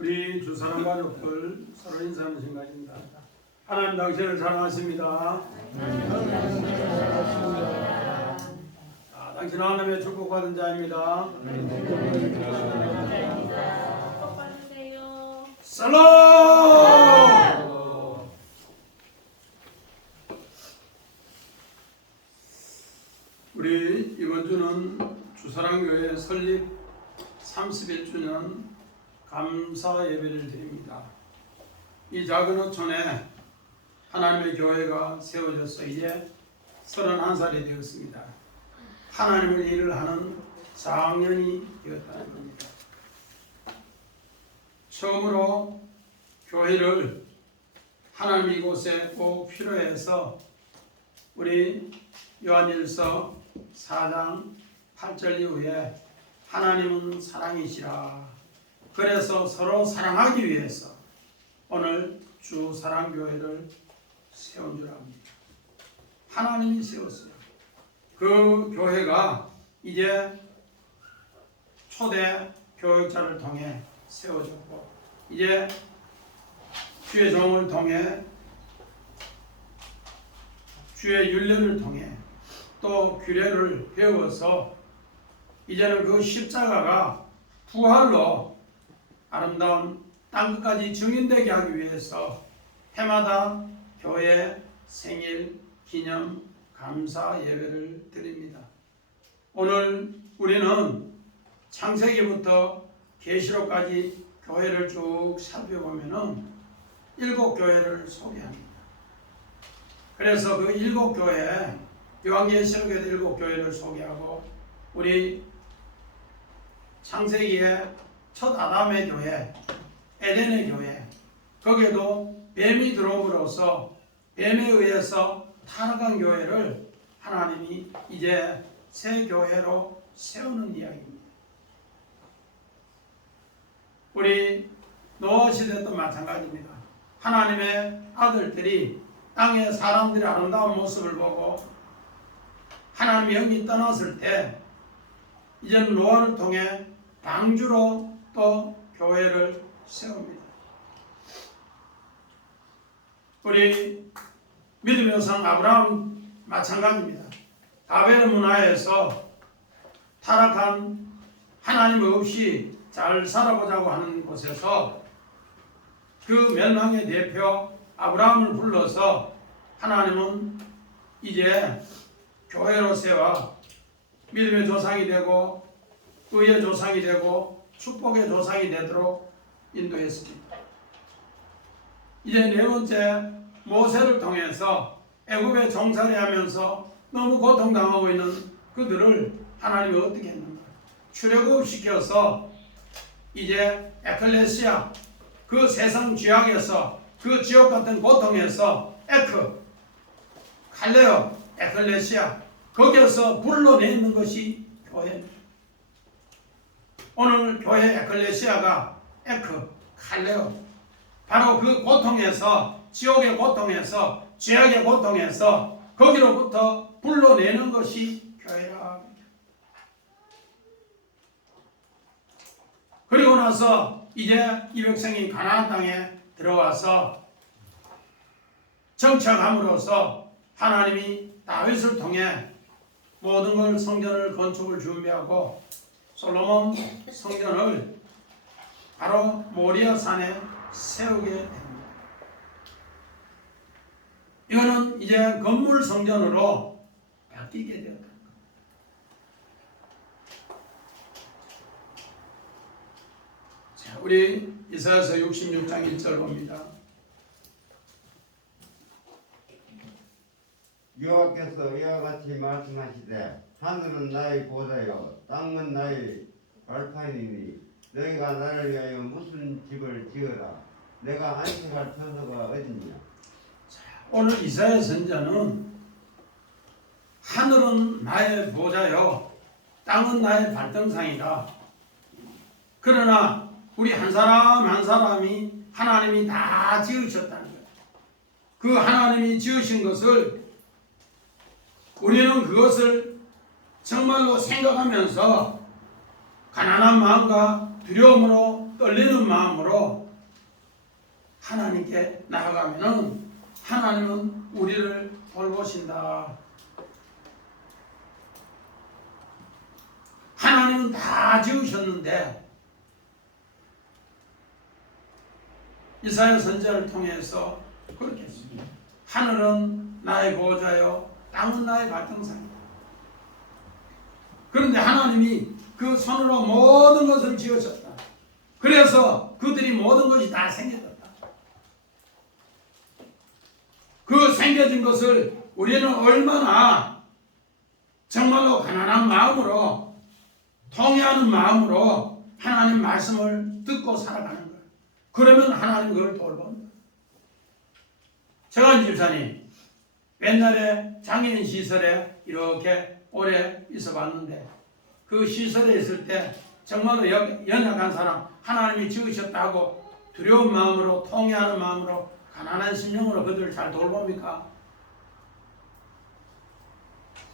우리 주 사랑 가족들 서로 인사하는 시간입니다. 하나님 당신을 사랑하십니다. 당신은 하나님의 축복받은 자입니다. 축복받으세요. 살롬! 우리 이번 주는 주사랑교회 설립 31주년 감사 예배를 드립니다. 이 작은 어촌에 하나님의 교회가 세워져서 이제 31살이 되었습니다. 하나님의 일을 하는 4학년이 되었다는 겁니다. 처음으로 교회를 하나님 이곳에 꼭 필요해서 우리 요한일서 4장 8절 이후에 하나님은 사랑이시라. 그래서 서로 사랑하기 위해서 오늘 주 사랑교회를 세운 줄 압니다. 하나님이 세웠어요. 그 교회가 이제 초대 교육자를 통해 세워졌고 이제 주의 종을 통해 주의 윤례를 통해 또 규례를 배워서 이제는 그 십자가가 부활로 아름다운 땅끝까지 증인되게 하기 위해서 해마다 교회 생일 기념 감사 예배를 드립니다. 오늘 우리는 창세기부터 계시록까지 교회를 쭉 살펴보면은 7교회를 소개합니다. 그래서 그 7교회, 요한계시록에도 7교회를 소개하고 우리 창세기의 첫 아담의 교회, 에덴의 교회, 거기에도 뱀이 들어옴으로써 뱀에 의해서 타락한 교회를 하나님이 이제 새 교회로 세우는 이야기입니다. 우리 노아 시대도 마찬가지입니다. 하나님의 아들들이 땅에 사람들의 아름다운 모습을 보고 하나님의 영이 떠났을 때 이제는 노아를 통해 방주로 또 교회를 세웁니다. 우리 믿음의 조상 아브라함 마찬가지입니다. 바벨 문화에서 타락한 하나님 없이 잘 살아보자고 하는 곳에서 그 멸망의 대표 아브라함을 불러서 하나님은 이제 교회로 세워 믿음의 조상이 되고 의의 조상이 되고 축복의 조상이 되도록 인도했습니다. 이제 네 번째 모세를 통해서 애굽에 종살이 하면서 너무 고통당하고 있는 그들을 하나님이 어떻게 했는가? 출애굽시켜서 이제 에클레시아 그 세상 죄악에서 그 지옥 같은 고통에서 칼레오 에클레시아 거기에서 불러내는 것이 교회입니다. 오늘 교회 에클레시아가 칼레오 바로 그 고통에서 지옥의 고통에서 죄악의 고통에서 거기로부터 불러내는 것이 교회라 합니다. 그리고 나서 이제 이 백성이 가나안 땅에 들어와서 정착함으로써 하나님이 다윗을 통해 모든 걸 성전을 건축을 준비하고 솔로몬 성전을 바로 모리아 산에 세우게 됩니다. 이거는 이제 건물 성전으로 바뀌게 되었다. 자, 우리 이사야서 66장 1절 봅니다. 여호와께서 이와 같이 말씀하시되 하늘은 나의 보좌요 땅은 나의 발판이니 너희가 나를 위하여 무슨 집을 지으라 내가 안식할 처소가 어딨냐. 오늘 이사야 선자는 하늘은 나의 보좌요 땅은 나의 발등상이라. 그러나 우리 한 사람 한 사람이 하나님이 다 지으셨다는 거예요. 그 하나님이 지으신 것을 우리는 그것을 정말로 생각하면서 가난한 마음과 두려움으로 떨리는 마음으로 하나님께 나아가면은 하나님은 우리를 돌보신다. 하나님은 다 지으셨는데 이사야 선지자를 통해서 그렇게 했습니다. 하늘은 나의 보호자요 땅은 나의 발등상이다. 그런데 하나님이 그 손으로 모든 것을 지으셨다. 그래서 그들이 모든 것이 다 생겨졌다. 그 생겨진 것을 우리는 얼마나 정말로 가난한 마음으로 통회하는 마음으로 하나님 말씀을 듣고 살아가는 거예요. 그러면 하나님 그걸 돌봅니다. 정한 집사님 옛날에 장애인 시설에 이렇게 오래 있어 봤는데 그 시설에 있을 때 정말로 연약한 사람 하나님이 지으셨다고 두려운 마음으로 통회하는 마음으로 가난한 심령으로 그들을 잘 돌봅니까?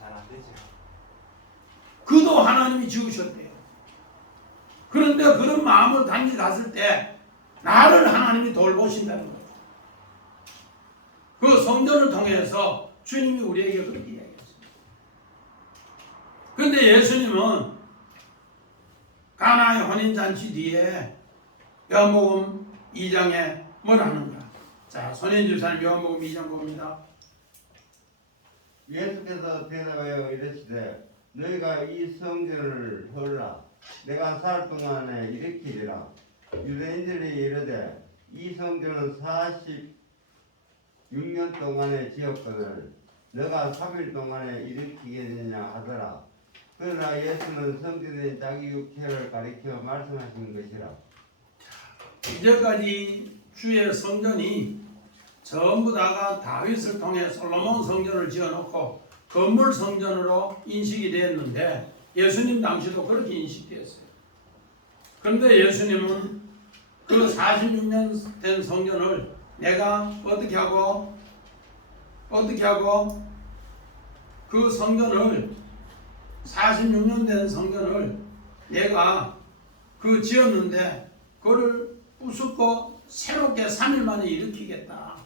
잘 안 되죠. 그도 하나님이 지으셨대요. 그런데 그런 마음을 단지 갔을 때 나를 하나님이 돌보신다는 거예요. 그 성전을 통해서 주님이 우리에게 그렇게 이야기했습니다. 그런데 예수님은 가나의 혼인잔치 뒤에 요한복음 2장에 뭘 하는가? 자, 손현주사님 요한복음 2장 봅니다. 예수께서 대답하여 이르시되 너희가 이 성전을 헐라 내가 살 동안에 일으키리라. 유대인들이 이르되 이 성전은 46년 동안에 지었거늘 너가 3일 동안에 일으키겠느냐 하더라. 그러나 예수는 성전의 자기 육체를 가리켜 말씀하신 것이라. 이제까지 주의 성전이 전부 다가 다윗을 통해 솔로몬 성전을 지어놓고 건물 성전으로 인식이 됐는데 예수님 당시도 그렇게 인식됐어요. 그런데 예수님은 그 46년 된 성전을 내가 어떻게 하고 그 성전을 46년 된 성전을 내가 그 지었는데 그거를 부수고 새롭게 3일 만에 일으키겠다.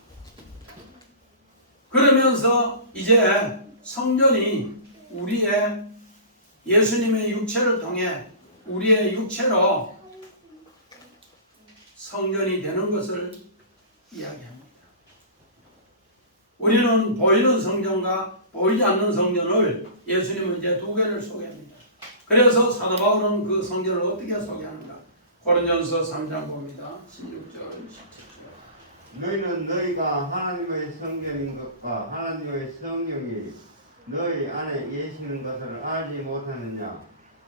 그러면서 이제 성전이 우리의 예수님의 육체를 통해 우리의 육체로 성전이 되는 것을 이야기합니다. 우리는 보이는 성전과 보이지 않는 성전을 예수님은 이제 두 개를 소개합니다. 그래서 사도 바울은 그 성전을 어떻게 소개하는가? 고린도전서 3장 봅니다. 16절, 17절. 너희는 너희가 하나님의 성전인 것과 하나님의 성령이 너희 안에 계시는 것을 알지 못하느냐?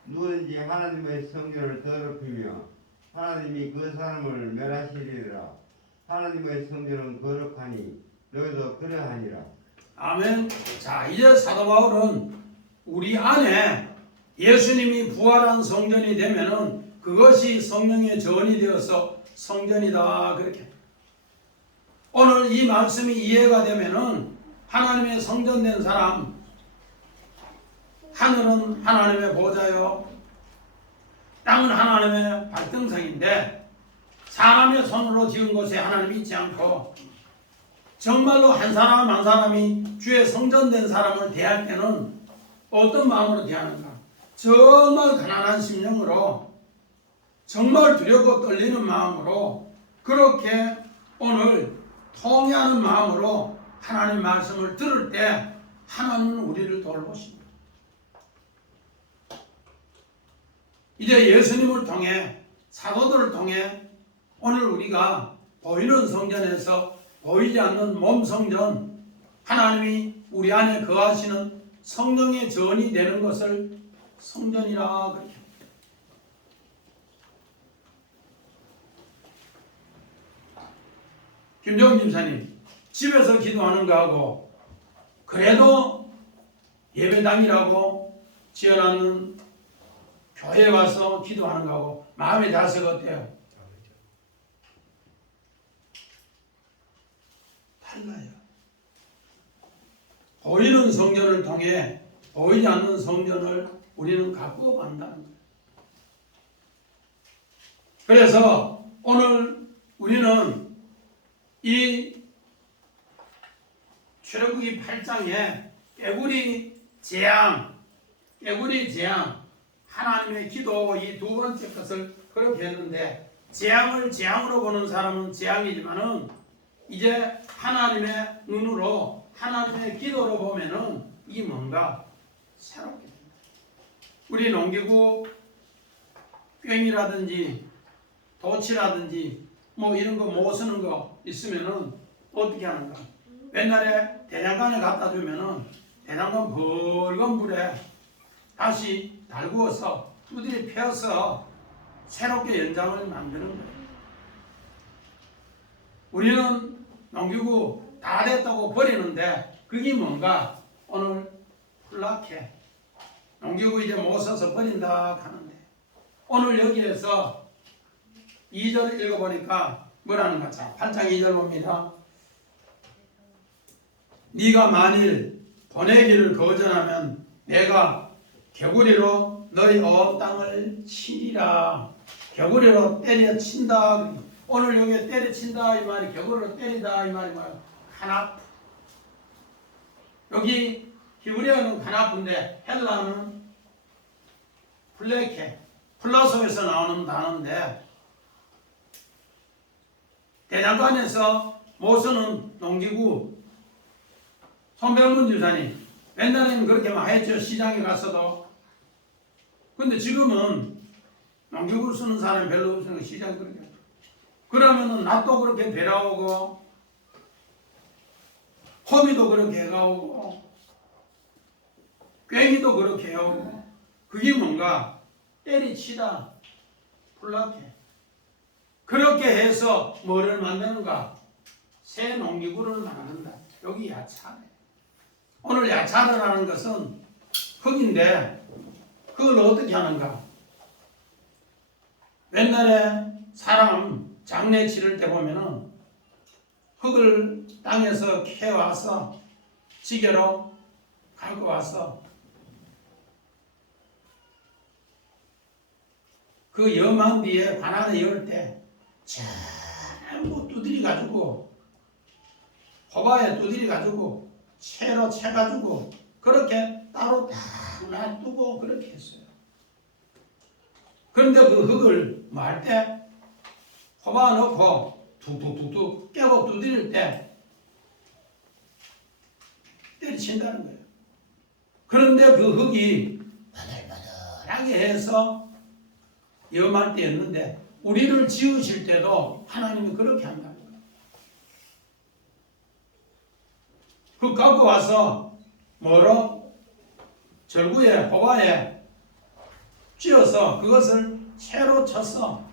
누구든지 하나님의 성전을 더럽히며 하나님이 그 사람을 멸하시리라. 하나님의 성전은 거룩하니 너희도 그러하니라. 아멘. 자, 이제 사도 바울은 우리 안에 예수님이 부활한 성전이 되면은 그것이 성령의 전이 되어서 성전이다 그렇게. 오늘 이 말씀이 이해가 되면은 하나님의 성전된 사람, 하늘은 하나님의 보좌요, 땅은 하나님의 발등상인데 사람의 손으로 지은 곳에 하나님이 있지 않고 정말로 한 사람 한 사람이 주의 성전된 사람을 대할 때는 어떤 마음으로 대하는가? 정말 가난한 심령으로 정말 두렵고 떨리는 마음으로 그렇게 오늘 통회하는 마음으로 하나님 말씀을 들을 때 하나님은 우리를 돌보십니다. 이제 예수님을 통해 사도들을 통해 오늘 우리가 보이는 성전에서 보이지 않는 몸 성전 하나님이 우리 안에 거하시는 성령의 전이 되는 것을 성전이라 그렇게. 김정은 집사님 집에서 기도하는 거하고 그래도 예배당이라고 지어놨는 교회에 와서 기도하는 거하고 마음의 자세가 어때요? 달라요. 보이는 성전을 통해 보이지 않는 성전을 우리는 가꾸어 간다는 거예요. 그래서 오늘 우리는 이 출애굽기 8장에 깨구리 재앙, 하나님의 기도 이 두 번째 것을 그렇게 했는데, 재앙을 재앙으로 보는 사람은 재앙이지만은 이제 하나님의 눈으로 하나님의 기도로 보면은 이 뭔가 새롭게 됩니다. 우리 농기구 괭이라든지 도치라든지 뭐 이런 거 못 쓰는 거 있으면은 어떻게 하는가? 옛날에 대장간에 갖다 주면은 대장간 붉은 불에 다시 달구어서 두드려 펴서 새롭게 연장을 만드는 거예요. 우리는 농기구 다 됐다고 버리는데 그게 뭔가 오늘 플라케 농기구 이제 못 써서 버린다 하는데, 오늘 여기에서 2절 읽어보니까 뭐라는가? 자, 8장 2절 봅니다. 네가 만일 보내기를 거절하면 내가 개구리로 너희 온 땅을 치리라. 개구리로 때려친다. 오늘 여기에 때려친다 이 말이 개구리로 때리다 이 말이 뭐야? 카나프. 여기 히브리어는 카나프인데 헬라는 플레케, 플라소에서 나오는 단어인데, 대장간에서 못 쓰는 농기구 손병문 집사님 옛날에는 그렇게 많이 했죠. 시장에 갔어도. 근데 지금은 농기구를 쓰는 사람이 별로 없으니까 시장에 그렇게 하죠. 그러면은 낫도 그렇게 배라오고 호미도 그렇게 해가오고 괭이도 그렇게 해오고, 그게 뭔가 때리치다 플라케. 그렇게 해서 뭐를 만드는가? 새 농기구를 만든다. 여기 야차네. 오늘 야차를 하는 것은 흙인데 그걸 어떻게 하는가? 옛날에 사람 장례 치를 때 보면은 흙을 땅에서 캐와서 지게로 갖고 와서 그 염한 뒤에 관안에 열 때 전부 두드려 가지고 호바에 두드려 가지고 채로 채 가지고 그렇게 따로 딱 놔두고 그렇게 했어요. 그런데 그 흙을 말 때 호바 넣고 툭툭툭툭 깨고 두드릴 때 때려친다는 거예요. 그런데 그 흙이 바들바들하게 해서 염할 때였는데, 우리를 지으실 때도 하나님이 그렇게 한다는 거예요. 흙 갖고 와서 뭐로? 절구에 호바에 찧어서 그것을 채로 쳤어.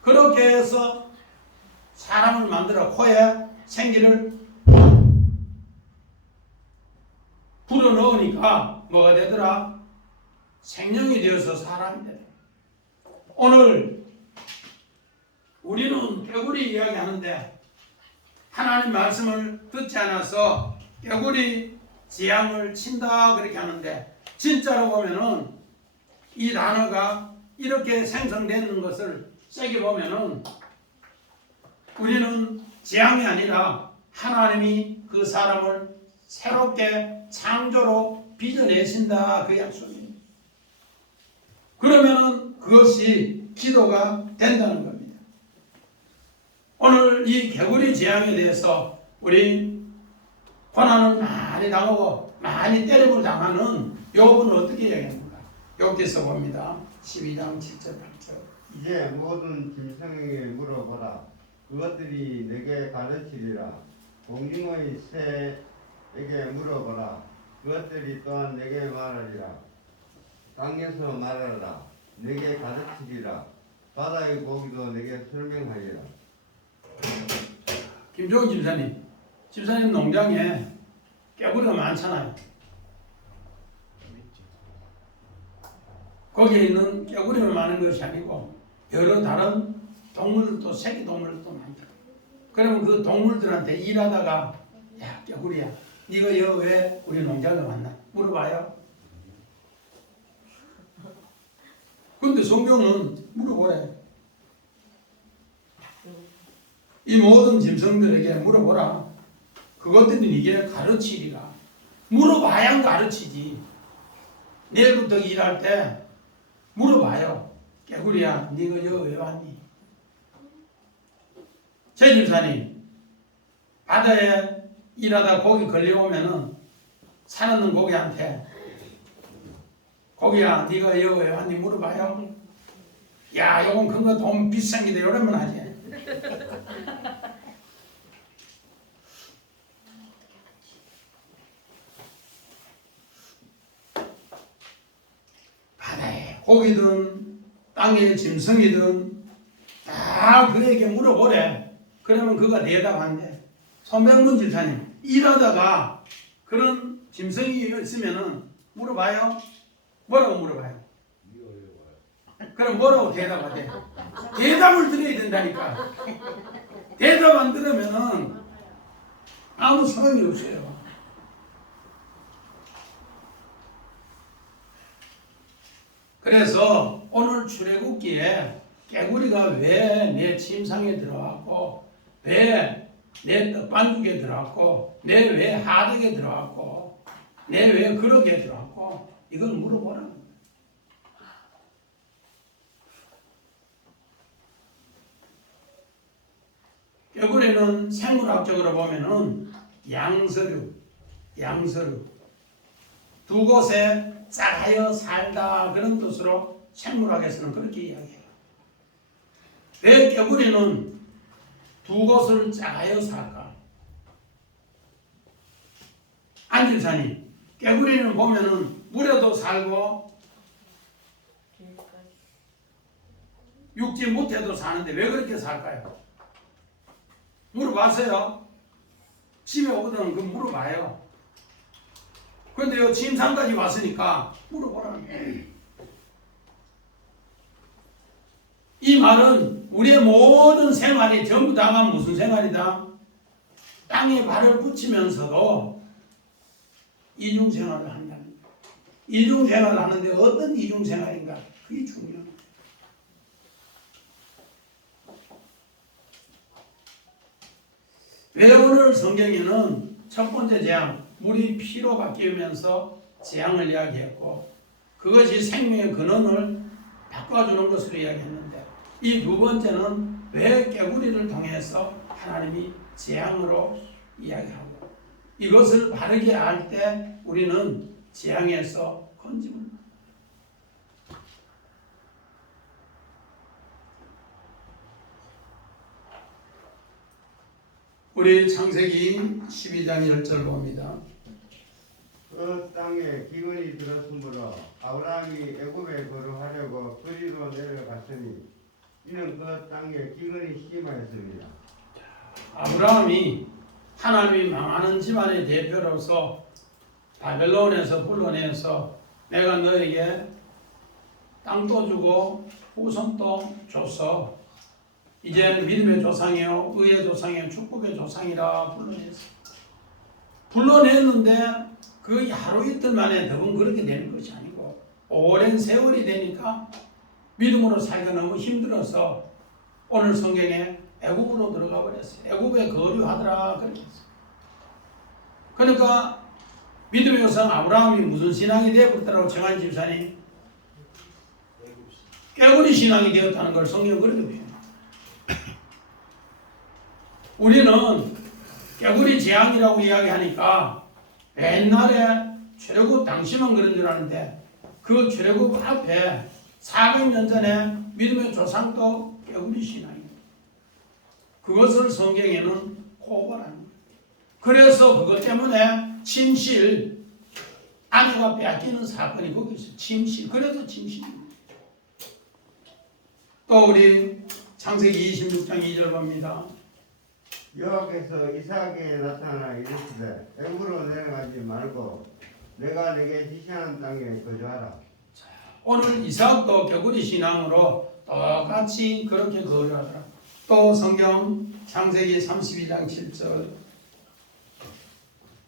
그렇게 해서 사람을 만들어 코에 생기를 불어넣으니까 뭐가 되더라? 생명이 되어서 사람이 되더라. 오늘 우리는 개구리 이야기하는데 하나님 말씀을 듣지 않아서 개구리 재앙을 친다 그렇게 하는데, 진짜로 보면은 이 단어가 이렇게 생성되는 것을 세게 보면은 우리는 재앙이 아니라 하나님이 그 사람을 새롭게 창조로 빚어내신다 그 약속입니다. 그러면은 그것이 기도가 된다는 겁니다. 오늘 이 개구리 재앙에 대해서 우리 고난을 많이 당하고 많이 때림을 당하는 욥은 어떻게 이야기합니까? 욥기서 봅니다. 12장 7절 8절. 이제 모든 짐승에게 물어보라. 그것들이 내게 가르치리라. 공중의 새에게 물어보라. 그것들이 또한 내게 말하리라. 땅에서 말하라. 내게 가르치리라. 바다의 고기도 내게 설명하리라. 김종훈 집사님 농장에 깨구리가 많잖아요. 거기에 있는 깨구리만 많은 것이 아니고 여러 다른 동물들도, 새끼 동물들도 많다. 그러면 그 동물들한테 일하다가 야 깨구리야 네가 여기 왜 우리 농장에 왔나 물어봐요. 근데 성경은 물어보래. 이 모든 짐승들에게 물어보라. 그것들은 이게 가르치리라. 물어봐야 가르치지. 내일부터 일할 때 물어봐요. 개구리야, 네가 여기 왜 왔니? 제 집사님, 바다에 일하다 고기 걸려오면은 살아있는 고기한테 고기야, 네가 여기 왜 왔니? 물어봐요. 야, 요건 그거 돈 비싼 게 돼. 이러면 하지. 바다에 고기든 땅에 짐승이든 다 그에게 물어보래. 그러면 그가 대답한대. 손병문 집사님, 일하다가 그런 짐승이 있으면은 물어봐요. 뭐라고 물어봐요? 그럼 뭐라고 대답하대? 대답을 드려야 된다니까. 대답 안 들으면은 아무 소용이 없어요. 그래서 오늘 출애굽기에 개구리가 왜 내 침상에 들어왔고, 왜 내 떡반죽에 들어왔고, 내 왜 하덕에 들어왔고, 내 왜 그릇에 들어왔고, 이걸 물어보라는 거예요. 개구리는 생물학적으로 보면은 양서류 두 곳에 짝하여 살다 그런 뜻으로 생물학에서는 그렇게 이야기해요. 왜 개구리는 두 곳을 짝하여 살까? 안집사님, 개구리는 보면은 물에도 살고 육지 못해도 사는데 왜 그렇게 살까요? 물어봤어요. 집에 오거든 그 물어봐요. 그런데요, 침상까지 왔으니까 물어보라는 거예요. 이 말은 우리의 모든 생활이 전부 다가 무슨 생활이다? 땅에 발을 붙이면서도 이중생활을 한다는 거예요. 이중생활을 하는데 어떤 이중생활인가? 그게 중요해요. 왜 오늘 성경에는 첫 번째 재앙, 물이 피로 바뀌면서 재앙을 이야기했고, 그것이 생명의 근원을 바꿔주는 것으로 이야기했는데, 이 두 번째는 왜 개구리를 통해서 하나님이 재앙으로 이야기하고, 이것을 바르게 알 때 우리는 재앙에서 건짐을. 우리 창세기 12장 10절 봅니다. 그 땅에 기근이 들었으므로 아브라함이 애굽에 거류하려고 그리로 내려갔으니 이는 그 땅에 기근이 심하였습니다. 아브라함이 하나님이 망하는 집안의 대표로서 바벨론에서 불러내서 내가 너에게 땅도 주고 후손도 줬어. 이제 믿음의 조상이요 의의 조상이요 축복의 조상이라 불러냈어. 불러냈는데 그 하루 이틀 만에 더군 그렇게 되는 것이 아니고 오랜 세월이 되니까 믿음으로 살기가 너무 힘들어서 오늘 성경에 애굽으로 들어가 버렸어요. 애굽에 거류하더라 그렇게 했어요. 그러니까 믿음의 조상 아브라함이 무슨 신앙이 되어버렸다고 정한 집사님? 개구리 신앙이 되었다는 걸 성경은 그렇게 표현해요. 우리는 개구리 재앙이라고 이야기하니까 옛날에 출애굽 당시만 그런 줄 아는데 그 출애굽 앞에 400년 전에 믿음의 조상도 개구리 신앙입니다. 그것을 성경에는 고발합니다. 그래서 그것 때문에 침실 아내가 빼앗기는 사건이 거기 있어요. 침실. 그래서 침실입니다. 또 우리 창세기 26장 2절 봅니다. 여호와께서 이삭에게 나타나 이르시되 애굽으로 내려가지 말고 내가 내게 지시하는 땅에 거주하라. 오늘 이삭도 개구리 신앙으로 똑같이 그렇게 거류하더라. 또 성경 창세기 32장 7절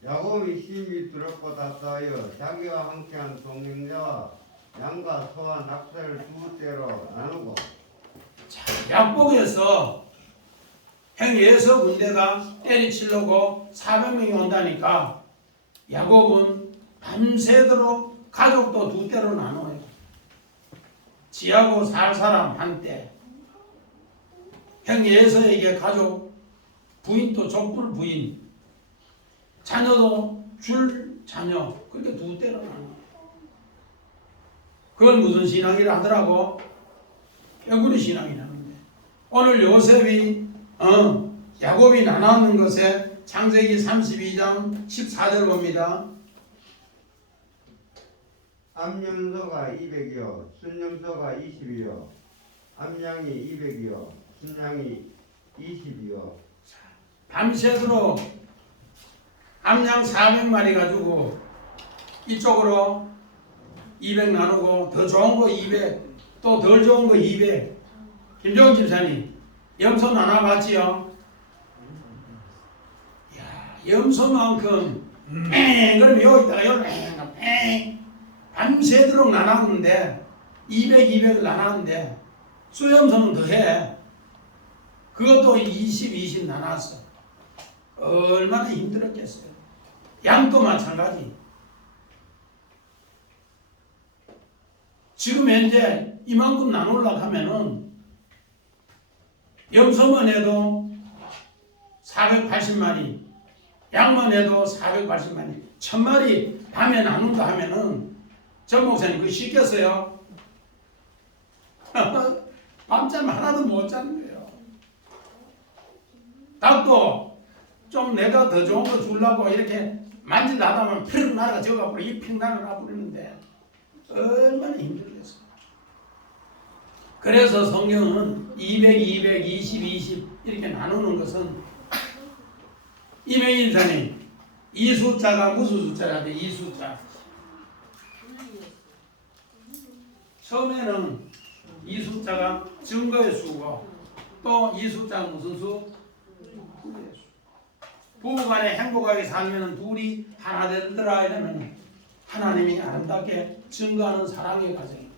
야곱이 심히 두렵고 답답하여 자기와 함께한 동행자와 양과 소와 낙타를 두 대로 나누고 야곱에서 형 예서 군대가 때리치려고 400명이 온다니까 야곱은 밤새도록 가족도 두 때로 나눠요. 지하고 살 사람 한때, 형 예서에게 가족, 부인도 족불 부인, 자녀도 줄 자녀, 그렇게 두 때로 나눠요. 그걸 무슨 신앙이라 하더라고? 깨구리 신앙이라는데, 오늘 요셉이 야곱이 나누는 것에 창세기 32장 14절 봅니다. 암염소가 200이요 순염소가 20이요 암양이 200이요 순양이 20이요. 밤새도록 암양 400마리 가지고 이쪽으로 200 나누고 더 좋은 거 200, 또 덜 좋은 거 200. 김종훈 집사님, 염소 나눠봤지요? 야, 염소만큼 그럼 여기다가 여기 밤새도록 나눴는데 200을 나눴는데 수염소는 더해. 그것도 20 나눴어. 얼마나 힘들었겠어요. 양도 마찬가지. 지금 현재 이만큼 나누려고 하면은 염소만 해도 480마리, 양만 해도 480마리, 1000마리 밤에 나눈다 하면은 전 목사님 그거 쉽겠어요? 밤잠 하나도 못 자는 거예요. 닭도 좀 내가 더 좋은 거 주려고 이렇게 만질라다 하면 픽 날아가 저가 버려, 이 픽 날아가 버리는데 얼마나 힘들겠어. 그래서 성경은 200, 20 이렇게 나누는 것은 이명인사님 이 숫자가 무슨 숫자라 돼? 이 숫자. 처음에는 이 숫자가 증거의 수고, 또 이 숫자는 무슨 수? 부부간에 행복하게 살면 둘이 하나 되더라 이러면 하나님이 아름답게 증거하는 사랑의 과정이에요.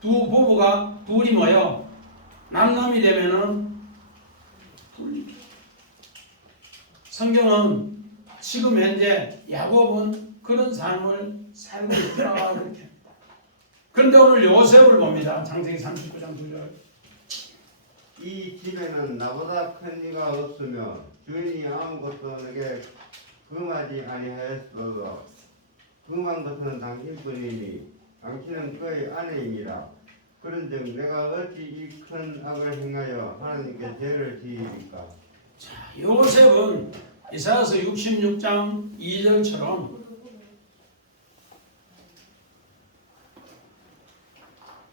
두 부부가 둘이 모여 남남이 되면은 둘이. 성경은 지금 현재 야곱은 그런 삶을 살고 있다 이렇게. 그런데 오늘 요셉을 봅니다. 창세기 39장 2절. 이 집에는 나보다 큰 이가 없으며 주인이 아무것도 내게 금하지 아니하였어도 금한 것은 당신뿐이니 당신은 그의 아내이니라. 그런즉 내가 어찌 이 큰 악을 행하여 하나님께 죄를 지으리까. 자, 요셉은 이사야서 66장 2절처럼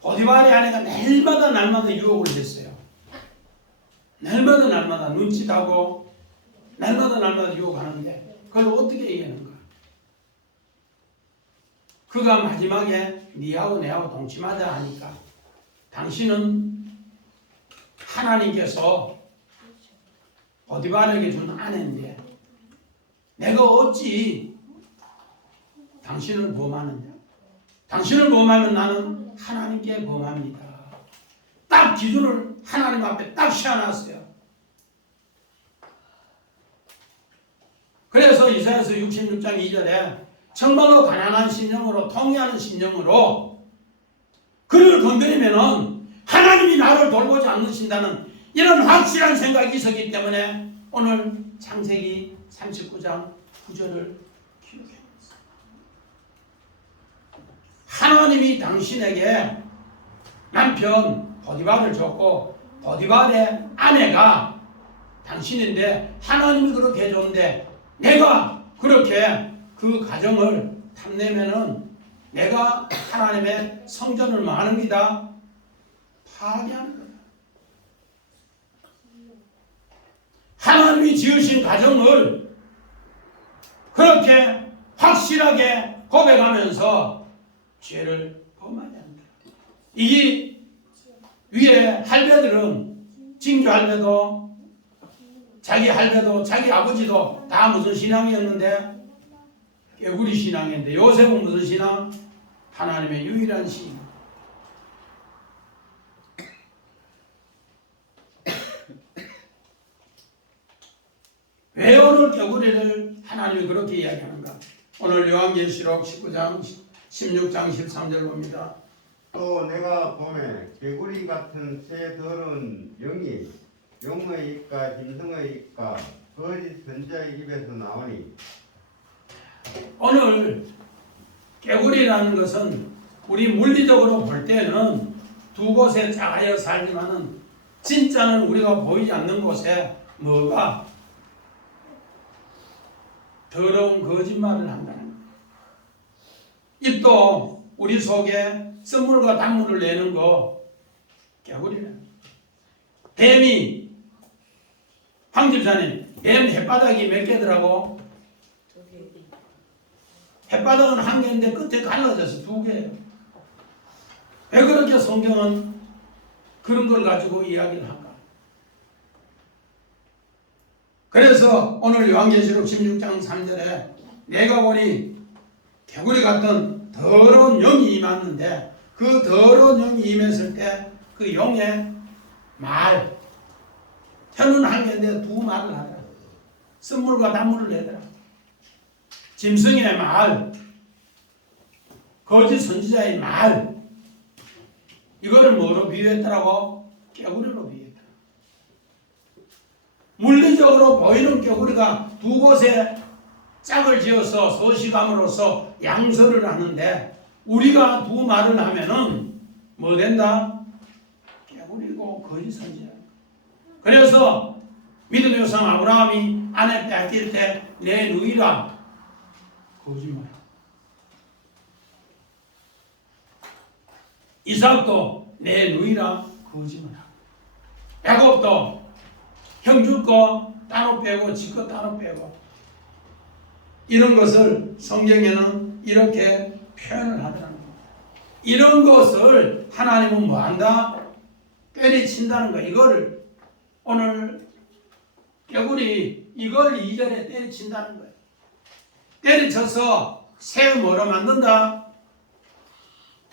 보디발의 아내가 날마다 유혹을 했어요. 날마다 눈짓하고 날마다 유혹하는데 그걸 어떻게 이기는가? 그가 마지막에 니하고 내하고 동침하자 하니까 당신은 하나님께서 보디발에게 준 아내인데 내가 어찌 당신을 범하느냐? 당신을 범하면 나는 하나님께 범합니다. 딱 기준을 하나님 앞에 딱 세워놨어요. 그래서 이사야서 66장 2절에 정말로 가난한 심령으로 통회하는 심령으로 그를 건드리면은 하나님이 나를 돌보지 않으신다는 이런 확실한 생각이 있었기 때문에 오늘 창세기 39장 9절을 기록해놨어요. 하나님이 당신에게 남편 보디발을 줬고 보디발의 아내가 당신인데 하나님이 그렇게 해줬는데 내가 그렇게 그 가정을 탐내면은 내가 하나님의 성전을 마는이다 파괴하는 거다. 하나님이 지으신 가정을 그렇게 확실하게 고백하면서 죄를 범하지 않는다. 이게 위에 할배들은 징조 할배도 자기 할배도 자기 아버지도 다 무슨 신앙이었는데 깨구리 신앙인데 요셉은 무슨 신앙? 하나님의 유일한 신앙. 왜 오늘 개구리를 하나님이 그렇게 이야기하는가? 오늘 요한계시록 19장 16장 13절 봅니다. 또 내가 보매 개구리 같은 새 더러운 영이 용의 입과 짐승의 입과 거짓 선자의 입에서 나오니. 오늘 개구리라는 것은 우리 물리적으로 볼 때는 두 곳에 작아여 살지만은 진짜는 우리가 보이지 않는 곳에 뭐가 더러운 거짓말을 한다는 거예요. 입도 우리 속에 씀물과 단물을 내는 거 개구리래. 뱀이 황 집사님, 뱀 햇바닥이 몇 개더라고? 햇바닥은 한 개인데 끝에 갈라져서 두 개예요. 왜 그렇게 성경은 그런 걸 가지고 이야기를 할까? 그래서 오늘 요한계시록 16장 3절에 내가 보니 개구리 같은 더러운 영이 임했는데 그 더러운 영이 임했을 때 그 영의 말 혀는 한 개인데 두 말을 하더라. 쓴물과 단물을 내더라. 짐승의 말, 거짓 선지자의 말, 이거를 뭐로 비유했더라고? 개구리로 비유했다. 물리적으로 보이는 개구리가 두 곳에 짝을 지어서 서시감으로써 양설을 하는데 우리가 두 말을 하면은 뭐 된다? 개구리고 거짓 선지자. 그래서 믿음의 조상 아브라함이 아내 빼앗길 때 내 누이라 거짓말. 이삭도 내 누이라 거짓말. 야곱도 형줄 거 따로 빼고 지 거 따로 빼고. 이런 것을 성경에는 이렇게 표현을 하더라는 겁니다. 이런 것을 하나님은 뭐 한다? 때리친다는 거. 이거를 오늘 개구리 이걸 2절에 때리친다는 거예요. 때리쳐서 새 뭐로 만든다?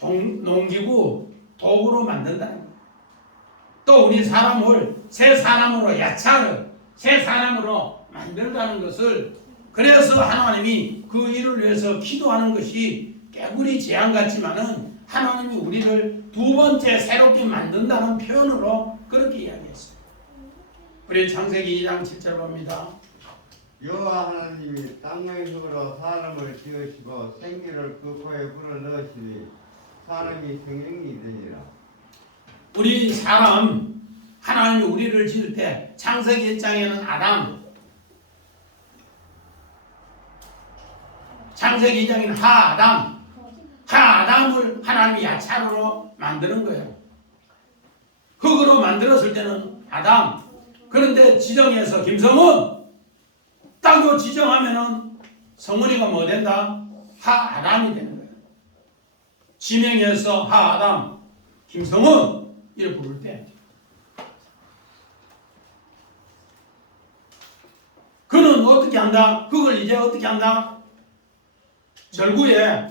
농기구 도구로 만든다는 거예요. 또 우리 사람을 새 사람으로 야차를 새 사람으로 만든다는 것을 그래서 하나님이 그 일을 위해서 기도하는 것이 개구리 재앙 같지만은 하나님이 우리를 두 번째 새롭게 만든다는 표현으로 그렇게 이야기했어요. 우리 창세기 2장 7절 봅니다. 여호와 하나님이 땅의 흙으로 사람을 지으시고 생기를 그 코에 불어넣으시니 사람이 생명이 되니라. 우리 사람 하나님이 우리를 지을 때 창세기 1장에는 아담, 창세기 2장에는 하아담을 하나님이 야차로 만드는 거예요. 흙으로 만들었을 때는 아담. 그런데 지정해서 김성훈 딱요 지정하면은 성훈이가 뭐 된다? 하아담이 되는 거예요. 지명해서 하아담, 김성훈 이렇게 부를 때 그는 어떻게 한다? 그걸 이제 어떻게 한다? 절구에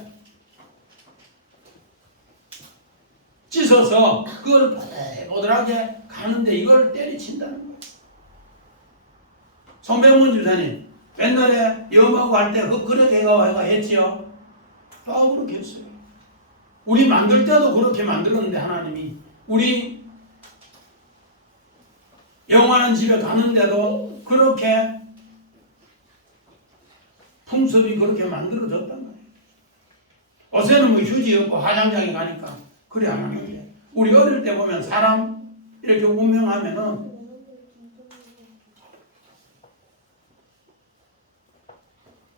찢어서 그걸 보들보들하게 가는데 이걸 때리친다는 거예요. 송병문 집사님 옛날에 영하고 할 때 그렇게 해가 했지요? 또 그렇게 했어요. 우리 만들 때도 그렇게 만들었는데 하나님이 우리 영화하는 집에 가는데도 그렇게 풍습이 그렇게 만들어졌단 말이에요. 요새는 뭐 휴지 없고 화장장에 가니까 그래 안 하는데 우리 어릴 때 보면 사람 이렇게 운명하면은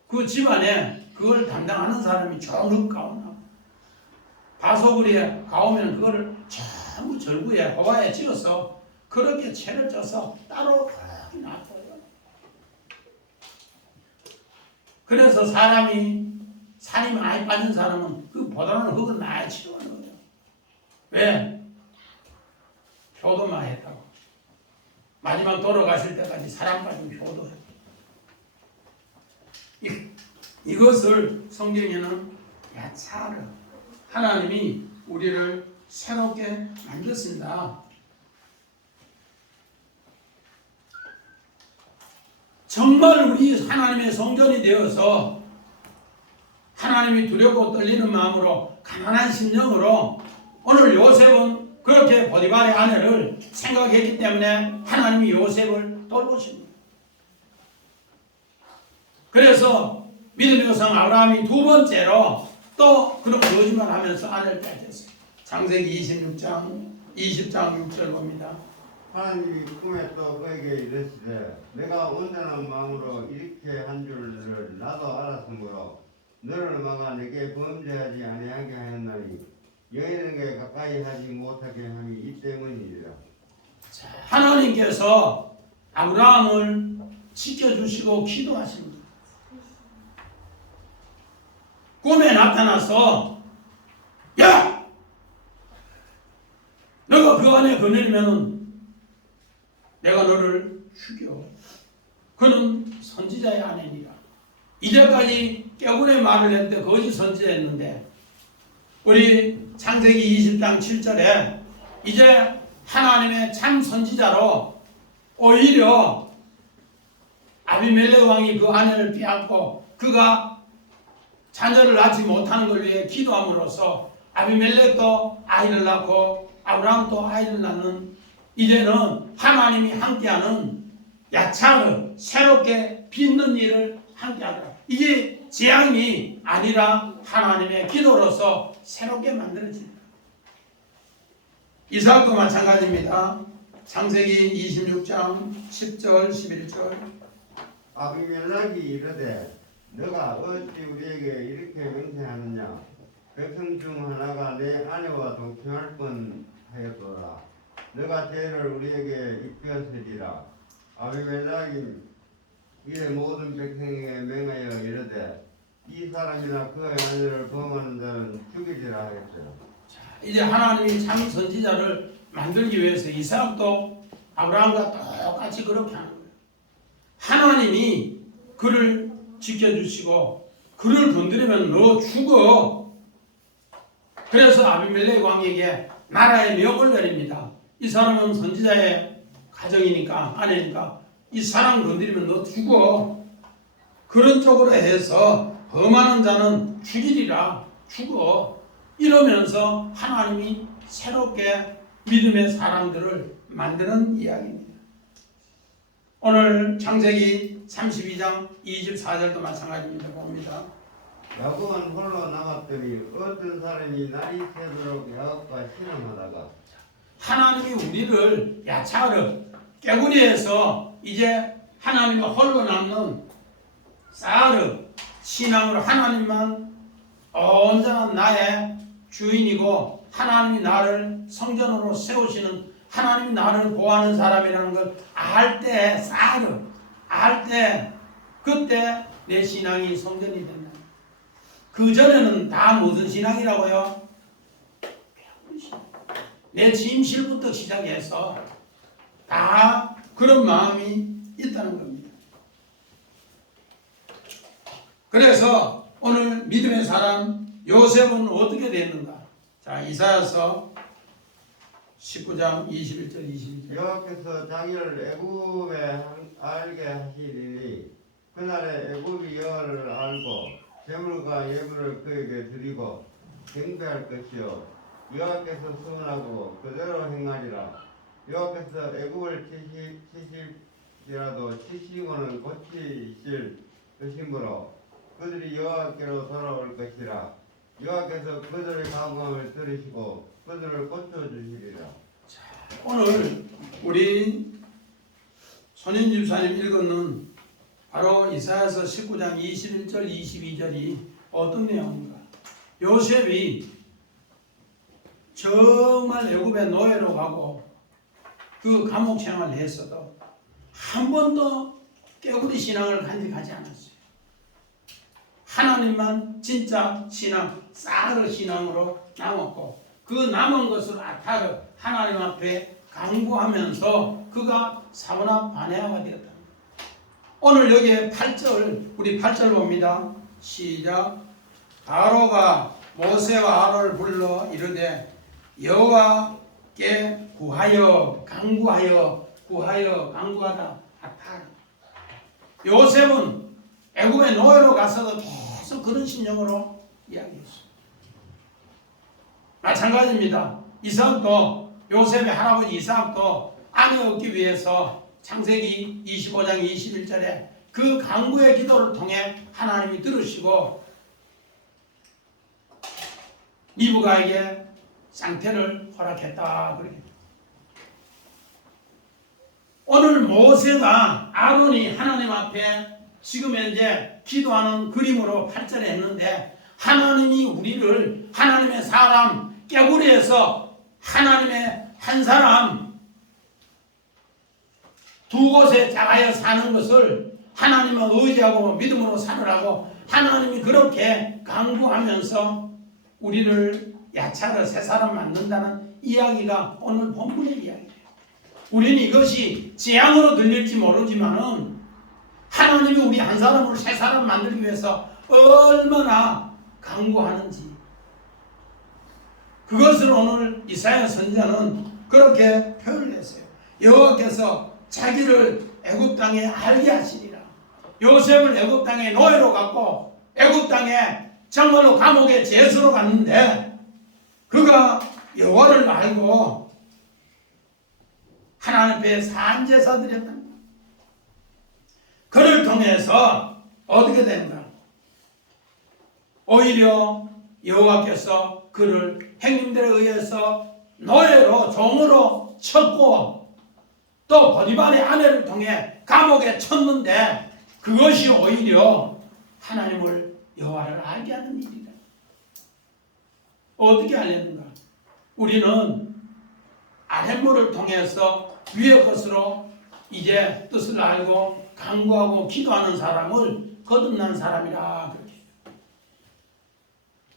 그 집안에 그걸 담당하는 사람이 전부 가온다. 바소구리에 가오면 그거를 전부 절구에 호화에 찍어서 그렇게 채를 쪄서 따로 놔둬요. 그래서 사람이 살이 많이 빠진 사람은 그 보다는 흙은 많이 치료하는 거예요. 왜? 효도만 했다고. 마지막 돌아가실 때까지 사람 빠진 효도했고. 이것을 성경에는 야차르 하나님이 우리를 새롭게 만들었습니다. 정말 우리 하나님의 성전이 되어서 하나님이 두렵고 떨리는 마음으로 가난한 심령으로 오늘 요셉은 그렇게 보디발의 아내를 생각했기 때문에 하나님이 요셉을 돌보십니다. 그래서 믿음의 조상 아브라함이 두 번째로 또 그런 거짓말 하면서 아내를 뺏겼어요. 창세기 26장 20장 6절 봅니다. 하나님이 꿈에 또 그에게 이르시되 내가 온전한 마음으로 이렇게 한 줄을 나도 알았으므로 너를 막아 내게 범죄하지 아니하게 하였나니 여인에게 가까이 하지 못하게 함이 이 때문이니라. 하나님께서 아브라함을 지켜주시고 기도하십니다. 꿈에 나타나서 야! 너가 그 안에 거느리면 내가 너를 죽여. 그는 선지자의 아내니라. 이제까지 깨구의 말을 했는데 거짓 선지자였는데 우리 창세기 20장 7절에 이제 하나님의 참 선지자로 오히려 아비멜렉 왕이 그 아내를 빼앗고 그가 자녀를 낳지 못하는 걸 위해 기도함으로써 아비멜렉도 아이를 낳고 아브라함도 아이를 낳는 이제는 하나님이 함께하는 야차를 새롭게 빚는 일을 함께하더라. 이게 재앙이 아니라 하나님의 기도로서 새롭게 만들어집니다. 이삭도 마찬가지입니다. 창세기 26장 10절 11절 아비멜렉이 이르되 너가 어찌 우리에게 이렇게 맹세하느냐 백성 중 하나가 내 아내와 동침할 뻔하였도다. 너가 죄를 우리에게 입혔으리라. 아비멜렉이 이에 모든 백성에게 맹하여 이르되 이 사람이나 그의 아내를 범하는 자는 죽이리라 하였어요. 이제 하나님이 참 선지자를 만들기 위해서 이삭도 아브라함과 똑같이 그렇게 하는 거예요. 하나님이 그를 지켜주시고 그를 건드리면 너 죽어. 그래서 아비멜렉 왕에게 나라의 명을 내립니다. 이 사람은 선지자의 가정이니까 아내니까 이 사람 건드리면 너 죽어. 그런 쪽으로 해서 범하는 자는 죽이리라. 죽어. 이러면서 하나님이 새롭게 믿음의 사람들을 만드는 이야기입니다. 오늘 창세기 32장 24절도 마찬가지입니다. 봅니다. 야곱은 홀로 남았더니 어떤 사람이 날이 새도록 야곱과 신음하다가 하나님이 우리를 야차르 깨구리에서 이제 하나님이 홀로 남는 사르 신앙으로 하나님만 온전한 나의 주인이고 하나님이 나를 성전으로 세우시는 하나님이 나를 보호하는 사람이라는 걸 알 때 사르 알 때 그때 내 신앙이 성전이 된다. 그 전에는 다 무슨 신앙이라고요? 내 짐실부터 시작해서 다 그런 마음이 있다는 겁니다. 그래서 오늘 믿음의 사람 요셉은 어떻게 됐는가? 자, 이사야서 19장 21절 22절 여호와께서 자기를 애굽에 알게 하시리니 그날에 애굽이 여호와를 알고 재물과 예물을 그에게 드리고 경배할 것이요 여호와께서 소원하고 그대로 행하리라. 여호와께서 애굽을 치실지라도 치시고는 고치실 것이므로 그들이 여호와께로 돌아올 것이라. 여호와께서 그들의 간구함을 들으시고 그들을 고쳐주시리라. 오늘 우리 손인 집사님 읽었는 바로 이사야서 19장 21절 22절이 어떤 내용인가? 요셉이 정말 애굽의 노예로 가고 그 감옥 생활을 했어도 한 번도 깨구리 신앙을 간직하지 않았어요. 하나님만 진짜 신앙, 사르 신앙으로 남았고 그 남은 것을 아타르 하나님 앞에 간구하면서 그가 사브나 바네아가 되었다. 오늘 여기에 8절 우리 8절 봅니다. 시작. 바로가 모세와 아론을 불러 이르되 여호와께 구하여 간구하여 구하여 간구하다 아타르. 요셉은 애굽의 노예로 가서도 계속 그런 심령으로 이야기했어요. 마찬가지입니다. 이삭도 요셉의 할아버지 이삭도 아내 얻기 위해서 창세기 25장 21절에 그 간구의 기도를 통해 하나님이 들으시고 리브가에게 쌍태를 허락했다. 오늘 모세가 아론이 하나님 앞에 지금 현재 기도하는 그림으로 8절에 했는데 하나님이 우리를 하나님의 사람 깨구리에서 하나님의 한 사람 두 곳에 작아여 사는 것을 하나님을 의지하고 믿음으로 살으라고 하나님이 그렇게 강구하면서 우리를 야차로 새 사람 만든다는 이야기가 오늘 본문의 이야기예요. 우리는 이것이 재앙으로 들릴지 모르지만은 하나님이 우리 한 사람으로 새 사람 만들기 위해서 얼마나 강구하는지 그것을 오늘 이사야 선지자는 그렇게 표현을 했어요. 여호와께서 자기를 애굽 땅에 알게 하시리라. 요셉을 애굽 땅에 노예로 갔고 애굽 땅에 정말로 감옥에 죄수로 갔는데 그가 여호와를 알고 하나님 앞에 산제사 드렸다. 그를 통해서 어떻게 되는가? 오히려 여호와께서 그를 행님들에 의해서 노예로 종으로 쳤고 또 보디발의 아내를 통해 감옥에 쳤는데 그것이 오히려 하나님을 여호와를 알게 하는 일이다. 어떻게 알렸는가? 우리는 아랫물을 통해서 위의 것으로 이제 뜻을 알고 간구하고 기도하는 사람을 거듭난 사람이라 그렇게.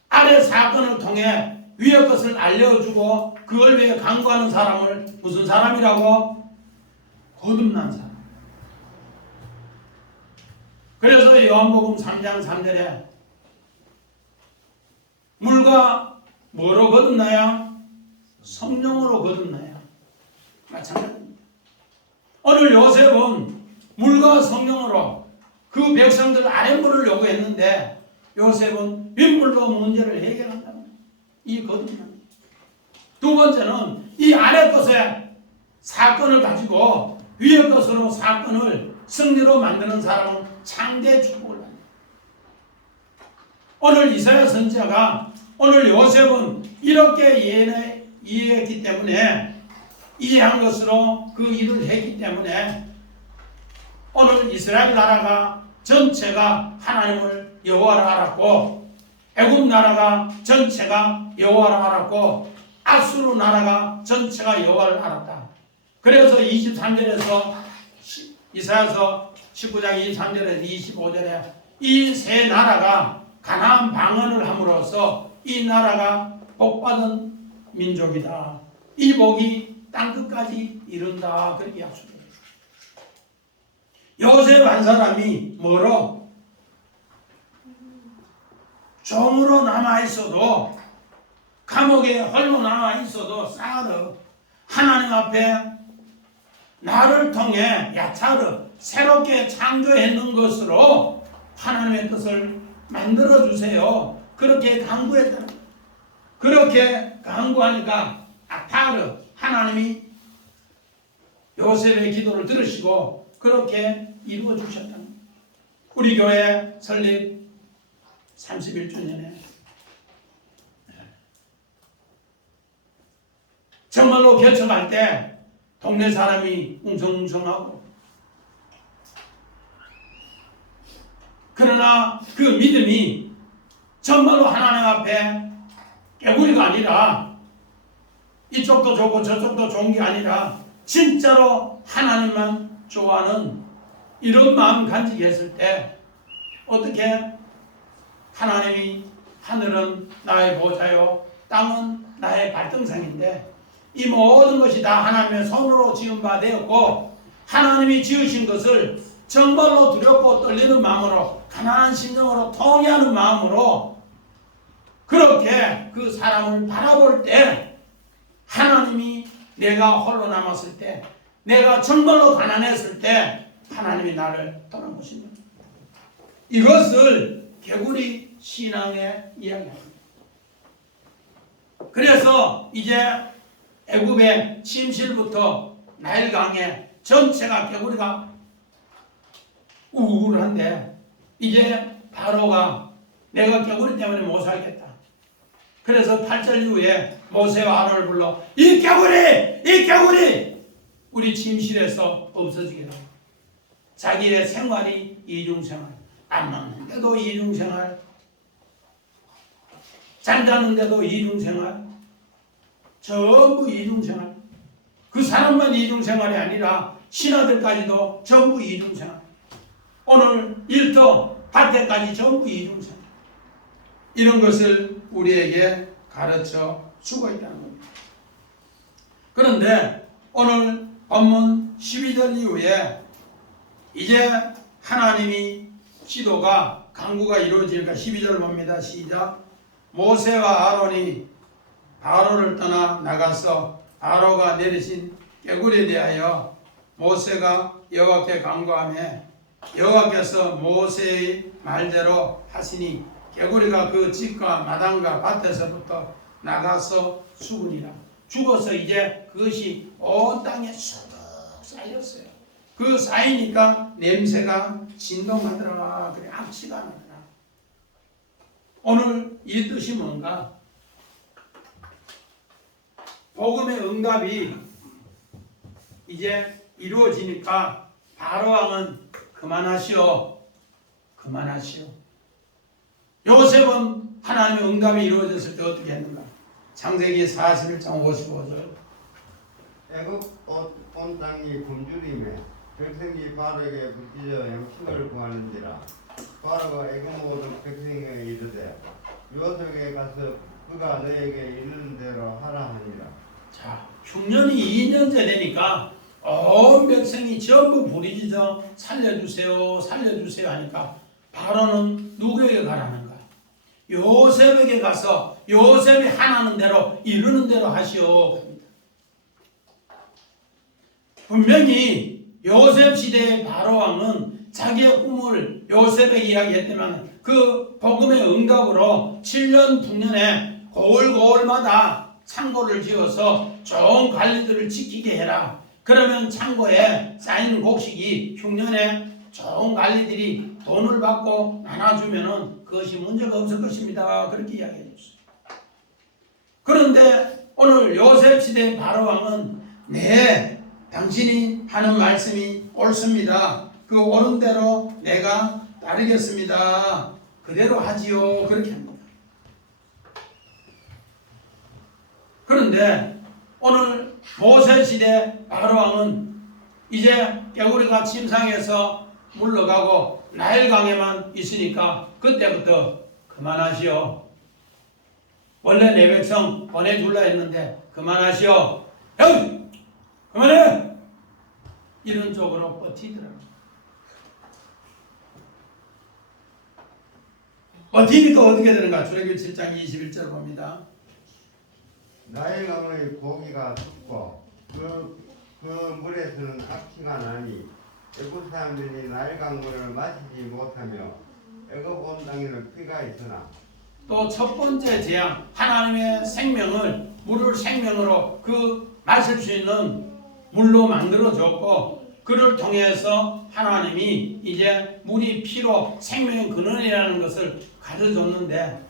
아래 사건을 통해 위의 것을 알려주고 그걸 위해 간구하는 사람을 무슨 사람이라고? 거듭난 사람. 그래서 요한복음 3장 3절에 물과 뭐로 거듭나야? 성령으로 거듭나야. 마찬가지입니다. 오늘 요셉은 물과 성령으로 그 백성들 아랫물을 요구했는데 요셉은 윗물로 문제를 해결한다. 이 거듭납니다. 두 번째는 이 아래 것의 사건을 가지고 위의 것으로 사건을 승리로 만드는 사람은 창대 축복을 받는다. 오늘 이사야 선지자가 오늘 요셉은 이렇게 이해했기 때문에 이해한 것으로 그 일을 했기 때문에 오늘 이스라엘 나라가 전체가 하나님을 여호와로 알았고 애굽 나라가 전체가 여호와로 알았고 아수르 나라가 전체가 여호와를 알았다. 그래서 23절에서 이사야서 19장 23절에서 25절에 이 세 나라가 가나안 방언을 함으로써 이 나라가 복받은 민족이다. 이 복이 땅끝까지 이른다. 그렇게 약속해요. 요셉 한 사람이 뭐로? 종으로 남아있어도 감옥에 홀로 남아있어도 싸르 하나님 앞에 나를 통해 야차르 새롭게 창조했는 것으로 하나님의 뜻을 만들어주세요. 그렇게 간구했다. 그렇게 간구하니까 아타르 하나님이 요셉의 기도를 들으시고 그렇게 이루어 주셨다. 우리 교회 설립 31주년에 정말로 개척할 때 동네 사람이 웅성웅성하고 그러나 그 믿음이 정말로 하나님 앞에 깨구리가 아니라 이쪽도 좋고 저쪽도 좋은 게 아니라 진짜로 하나님만 좋아하는 이런 마음 간직이 했을 때 어떻게 하나님이 하늘은 나의 보좌요 땅은 나의 발등상인데 이 모든 것이 다 하나님의 손으로 지은 바 되었고 하나님이 지으신 것을 정말로 두렵고 떨리는 마음으로 가난한 심령으로 통회하는 마음으로 그렇게 그 사람을 바라볼 때 하나님이 내가 홀로 남았을 때 내가 정말로 가난했을 때 하나님이 나를 떠나보신다. 이것을 개구리 신앙의 이야기입니다. 그래서 이제 애굽의 침실부터 나일강에 전체가 개구리가 우울한데 이제 바로가 내가 개구리 때문에 못 살겠다. 그래서 8절 이후에 모세와 아론을 불러 이 개구리 우리 침실에서 없어지게 하고 자기의 생활이 이중생활, 안 먹는데도 이중생활, 잠자는데도 이중생활, 전부 이중생활. 그 사람만 이중생활이 아니라 신하들까지도 전부 이중생활. 오늘 일터 밭에까지 전부 이중생활. 이런 것을 우리에게 가르쳐 주고 있다는 겁니다. 그런데 오늘 본문 12절 이후에 이제 하나님이 시도가 강구가 이루어지니까 12절 봅니다. 시작. 모세와 아론이 바로를 떠나 나가서 바로가 내리신 개구리에 대하여 모세가 여호와께 간구하며 여호와께서 모세의 말대로 하시니 개구리가 그 집과 마당과 밭에서부터 나가서 죽으니라. 죽어서 이제 그것이 온 땅에 쑥 쌓였어요. 그 쌓이니까 냄새가 진동하더라. 그래 악취가 나더라. 오늘 이 뜻이 뭔가? 복음의 응답이 이제 이루어지니까 바로왕은 그만하시오. 요셉은 하나님의 응답이 이루어졌을 때 어떻게 했는가? 창세기 41장 55절. 애굽 온 땅이 굶주림에 백성이 바로에게 붙이져 양식을 구하는지라. 바로가 애굽 모든 백성에게 이르되 요셉에게 가서 그가 너에게 이르는 대로 하라 하니라. 자, 흉년이 2년째 되니까 온 백성이 전부 부르짖어 살려주세요 하니까 바로는 누구에게 가라는 거야? 요셉에게 가서 요셉이 하라는 대로 이루는 대로 하시오. 분명히 요셉 시대의 바로왕은 자기의 꿈을 요셉에게 이야기했지만 그 복음의 응답으로 7년 9년에 고을고을마다 창고를 지어서 좋은 관리들을 지키게 해라. 그러면 창고에 쌓이는 곡식이 흉년에 좋은 관리들이 돈을 받고 나눠주면은 그것이 문제가 없을 것입니다. 그렇게 이야기해 줬어요. 그런데 오늘 요셉 시대의 바로왕은 네, 당신이 하는 말씀이 옳습니다. 그 옳은 대로 내가 따르겠습니다. 그대로 하지요. 그렇게 합니다. 그런데 오늘 모세 시대 바로왕은 이제 개구리가 침상에서 물러가고 나일강에만 있으니까 그때부터 그만하시오. 원래 내 백성 보내줄라 했는데 그만하시오. 형! 그만해! 이런 쪽으로 버티더라고요. 버티니까 어떻게 되는가? 출애굽기 7장 21절 봅니다. 나일강의 고기가 춥고 그 물에서는 악취가 나니 애굽 사람들이 나일강 물을 마시지 못하며 애굽 온 땅에는 피가 있으나. 또 첫 번째 재앙, 하나님의 생명을 물을 생명으로 그 마실 수 있는 물로 만들어 줬고 그를 통해서 하나님이 이제 물이 피로 생명의 근원이라는 것을 가르쳐줬는데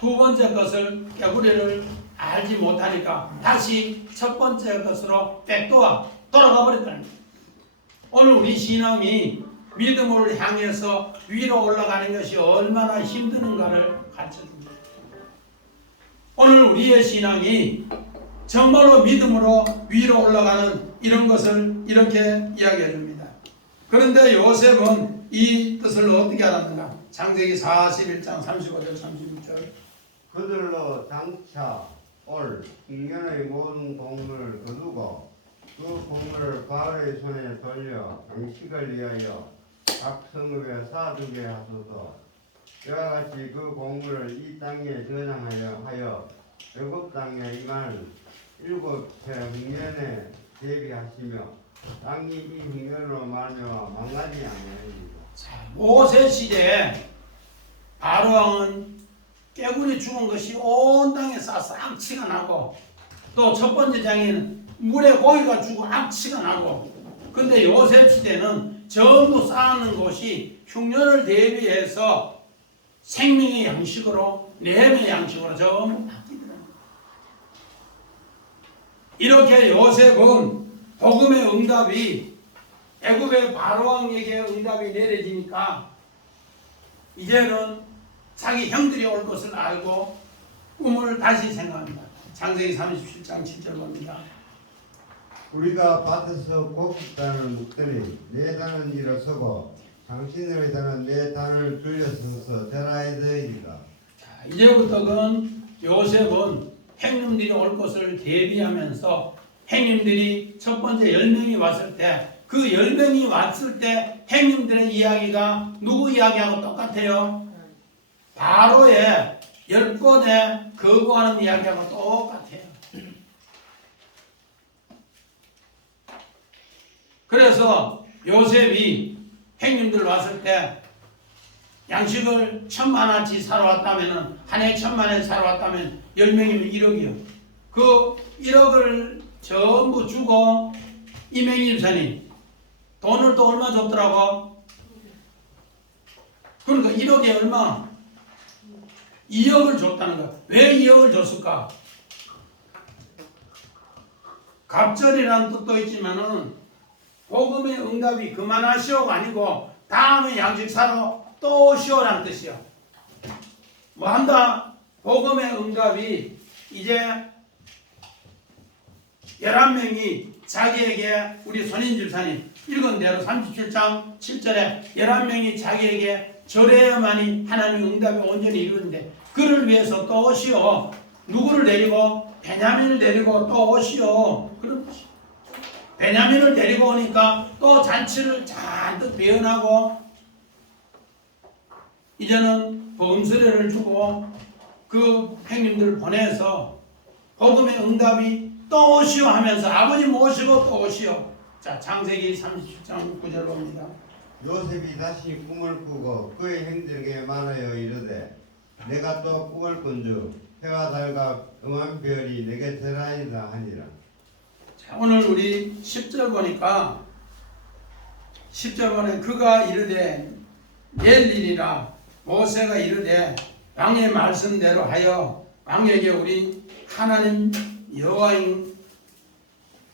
두 번째 것을 개구리를 알지 못하니까 다시 첫 번째 것으로 백도와 돌아가 버렸다는 거예요. 오늘 우리 신앙이 믿음을 향해서 위로 올라가는 것이 얼마나 힘드는가를 가르쳐줍니다. 오늘 우리의 신앙이 정말로 믿음으로 위로 올라가는 이런 것을 이렇게 이야기해 줍니다. 그런데 요셉은 이 뜻을 어떻게 알았는가? 창세기 41장 35절 36절. 그들로 장차 올 흉년의 모든 곡물을 거두고 그 곡물을 바로의 손에 돌려 양식을 위하여 각 성읍에 쌓아두게 하소서. 이와 같이 그 곡물을 이 땅에 저장하여 애굽 땅에 임한 7해 흉년에 대비하시며 땅이 이 흉년으로 말미암아 망가지 아니하리이다. 모세 시대에 바로 왕은 깨굴이 죽은 것이 온 땅에 쌓아서 악취가 나고, 또 첫 번째 장에는 물에 고기가 죽고 악취가 나고, 근데 요셉 시대는 전부 쌓아놓은 것이 흉년을 대비해서 생명의 양식으로, 내의 양식으로 전부 바뀌더라고요. 이렇게 요셉은 복음의 응답이 애굽의 바로왕에게 응답이 내려지니까 이제는 자기 형들이 올 것을 알고 꿈을 다시 생각합니다. 창세기 37장 7절 봅니다. 우리가 밭에서 곡식단을 묶더니 내 단은 일어서고 당신의 단은 내 단을 줄여서서 되나이더이리라. 이제부터는 요셉은 형님들이 올 것을 대비하면서 형님들이 첫 번째 10명이 왔을 때, 그 10명이 왔을 때 형님들의 이야기가 누구 이야기하고 똑같아요? 바로의 10권에 거부하는 이야기하고 똑같아요. 그래서 요셉이 형님들 왔을 때 양식을 1,000만원치 사러 왔다면, 한 해 1,000만원 사러 왔다면 10명이면 1억이요. 그 1억을 전부 주고 이명희 집사님 돈을 또 얼마 줬더라고? 그러니까 1억에 얼마? 2억을 줬다는 거야. 왜 2억을 줬을까? 갑절이라는 뜻도 있지만은 복음의 응답이 그만하시오가 아니고 다음에 양식 사러 또 오시오라는 뜻이야. 뭐 한다? 복음의 응답이 이제 11명이 자기에게, 우리 손인 집사님 읽은 대로 37장 7절에 11명이 자기에게 절해야만이 하나님의 응답이 온전히 이루는데, 그를 위해서 또 오시오. 누구를 데리고? 베냐민을 데리고 또 오시오. 그런 뜻이야. 베냐민을 데리고 오니까 또 잔치를 잔뜩 배연하고 이제는 보험수레를 주고 그 형님들 보내서 복음의 응답이 또 오시오 하면서 아버지 모시고 또 오시오. 자, 창세기 37장 9절 봅니다. 요셉이 다시 꿈을 꾸고 그의 형들에게 말하여 이르되 내가 또 꿈을 꾼즉 해와 달과 음한 별이 내게 되나이다 하니라. 자, 오늘 우리 10절 보니까 10절 보니 그가 이르되 내일이라 모세가 이르되 왕의 말씀대로 하여 왕에게 우리 하나님 여호와인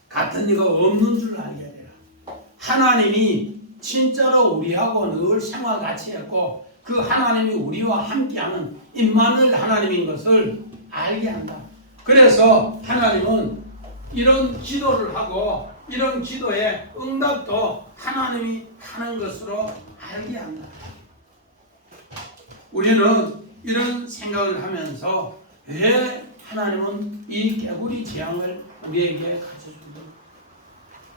같은 이가 없는 줄 알게 되라. 하나님이 진짜로 우리하고 늘 생활같이 했고 그 하나님이 우리와 함께하는 임마누엘 하나님인 것을 알게 한다. 그래서 하나님은 이런 기도를 하고 이런 기도의 응답도 하나님이 하는 것으로 알게 한다. 우리는 이런 생각을 하면서 왜 하나님은 이 개구리 재앙을 우리에게 가르쳐준다.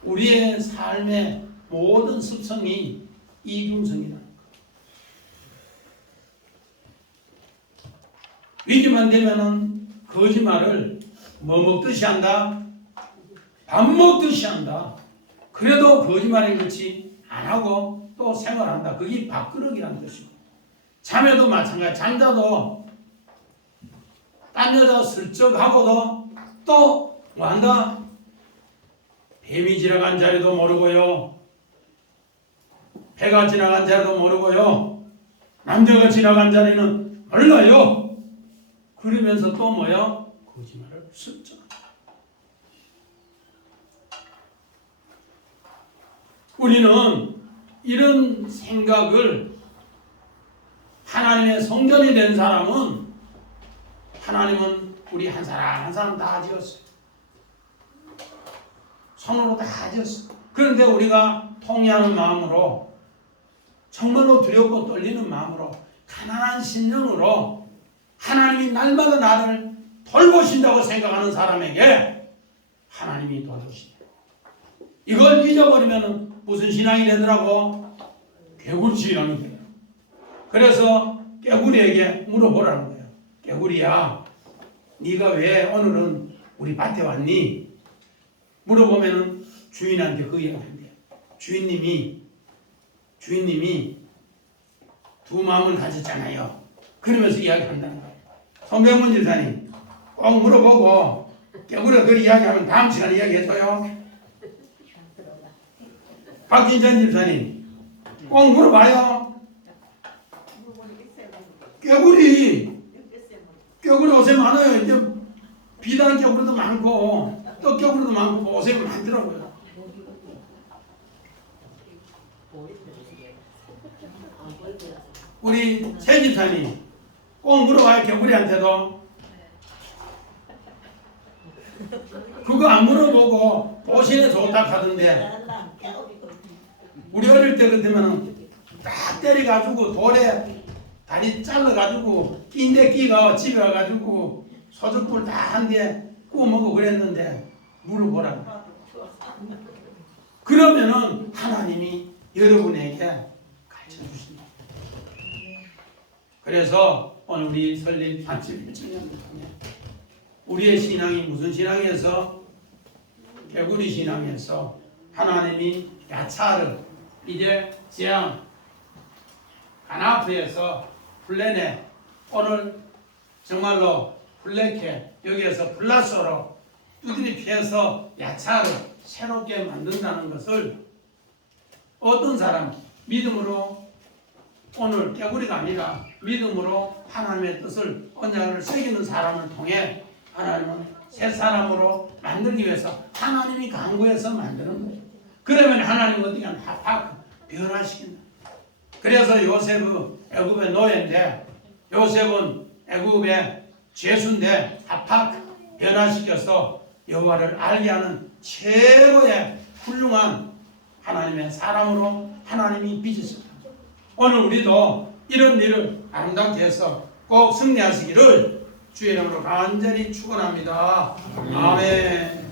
우리의 삶의 모든 습성이 이중성이라는 것. 위기만 되면은 거짓말을 뭐 먹듯이 한다? 밥 먹듯이 한다. 그래도 거짓말이 그렇지 안 하고 또 생활한다. 그게 밥그릇이라는 뜻이고. 자매도 마찬가지. 장자도 딴 여자 슬쩍 하고도 또 뭐 한다? 뱀이 지나간 자리도 모르고요. 배가 지나간 자리도 모르고요. 남자가 지나간 자리는 몰라요. 그러면서 또 뭐야? 거짓말을 슬쩍. 우리는 이런 생각을 하나님의 성전이 된 사람은 하나님은 우리 한 사람 한 사람 다 지었어요. 손으로 다 지었어요. 그런데 우리가 통회하는 마음으로 정말로 두렵고 떨리는 마음으로 가난한 심령으로 하나님이 날마다 나를 돌보신다고 생각하는 사람에게 하나님이 도와주시다. 이걸 잊어버리면 무슨 신앙이 되더라고? 개구리 신앙이 돼요. 그래서 개구리에게 물어보라는 거예요. 개구리야, 네가 왜 오늘은 우리 밭에 왔니? 물어보면은 주인한테 그 이야기를 한대요. 주인님이 두 마음을 가졌잖아요. 그러면서 이야기한다는 거예요. 손병문 집사님 꼭 물어보고 깨구려 그 이야기하면 다음 시간에 이야기해줘요. 박진찬 집사님 꼭 물어봐요. 깨구리 요새 많아요. 이제 비단 깨구리도 많고 떡 깨구리도 많고 요새 많더라고요. 우리 새 집사님 꼭 물어봐요. 깨구리한테도. 그거 안 물어보고 보신에 좋다 하던데 우리 어릴 때 같으면 딱 때려가지고 돌에 다리 잘라가지고 낀데 끼가 집에 와가지고 소죽불 다 한 대 구워 먹고 그랬는데 물어보라고. 그러면은 하나님이 여러분에게 가르쳐 주십니다. 그래서 오늘 우리 설립 반집 일주년을 통해 우리의 신앙이 무슨 신앙에서 개구리 신앙에서 하나님이 야차르 이제 지향 가나프에서 플랜에 오늘 정말로 플레케 여기에서 플라소로 두드리 피해서 야차를 새롭게 만든다는 것을 어떤 사람 믿음으로 오늘 깨구리가 아니라 믿음으로 하나님의 뜻을 언약을 새기는 사람을 통해 하나님은 새 사람으로 만들기 위해서 하나님이 강구해서 만드는 거예요. 그러면 하나님은 어떻게 하면 합학 변화시킨다. 그래서 요셉은 애굽의 노예인데 요셉은 애굽의 죄수인데 합학 변화시켜서 여호와를 알게 하는 최고의 훌륭한 하나님의 사람으로 하나님이 빚으셨다. 오늘 우리도 이런 일을 아름답게 해서 꼭 승리하시기를 주의 이름으로 간절히 축원합니다. 아멘.